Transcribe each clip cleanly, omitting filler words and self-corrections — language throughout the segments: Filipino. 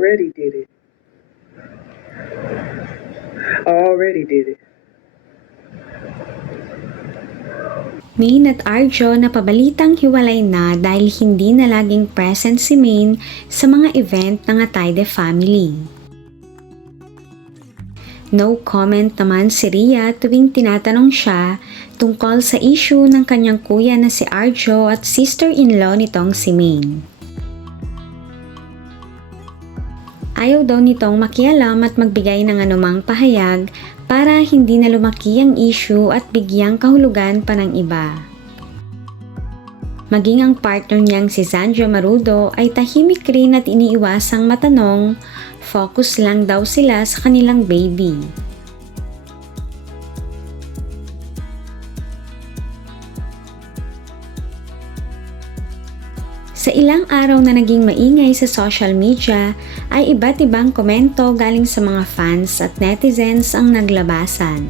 Already did it. Already did it. Maine at Arjo na pabalitang hiwalay na dahil hindi na laging present si Maine sa mga event ng Atayde family. No comment naman si Rhea tuwing tinatanong siya tungkol sa issue ng kanyang kuya na si Arjo at sister-in-law nitong si Maine. Ayaw daw nitong makialam at magbigay ng anumang pahayag para hindi na lumaki ang issue at bigyang kahulugan pa ng iba. Maging ang partner niyang si Sandra Marudo ay tahimik rin at iniiwasang matanong, focus lang daw sila sa kanilang baby. Sa ilang araw na naging maingay sa social media ay iba't ibang komento galing sa mga fans at netizens ang naglabasan.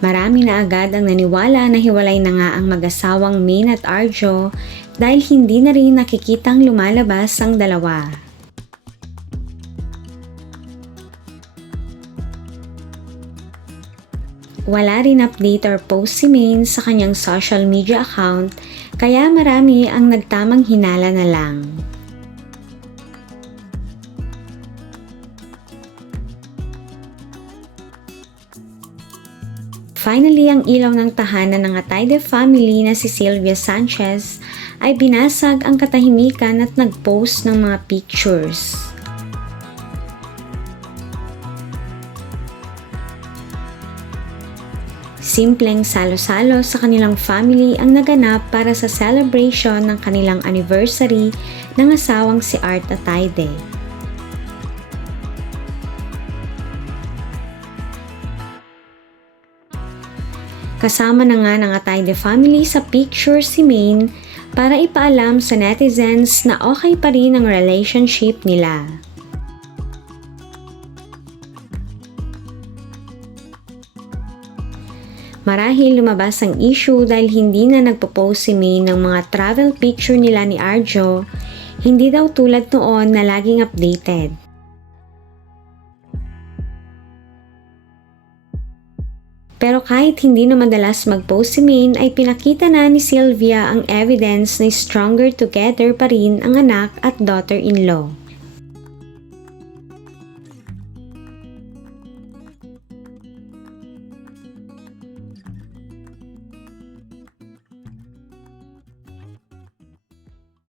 Marami na agad ang naniwala na hiwalay na nga ang mag-asawang Maine at Arjo dahil hindi na rin nakikitang lumalabas ang dalawa. Wala rin update or post si Maine sa kanyang social media account kaya marami ang nagtamang hinala na lang. Finally, ang ilaw ng tahanan ng Atayde family na si Sylvia Sanchez ay binasag ang katahimikan at nag-post ng mga pictures. Simpleng salo-salo sa kanilang family ang naganap para sa celebration ng kanilang anniversary ng asawang si Art Atayde. Kasama na nga ng Atayde family sa picture si Maine para ipaalam sa netizens na okay pa rin ang relationship nila. Marahil lumabas ang issue dahil hindi na nagpo-post si Maine ng mga travel picture nila ni Arjo, hindi daw tulad noon na laging updated. Pero kahit hindi na madalas mag-post si Maine ay pinakita na ni Sylvia ang evidence na stronger together pa rin ang anak at daughter-in-law.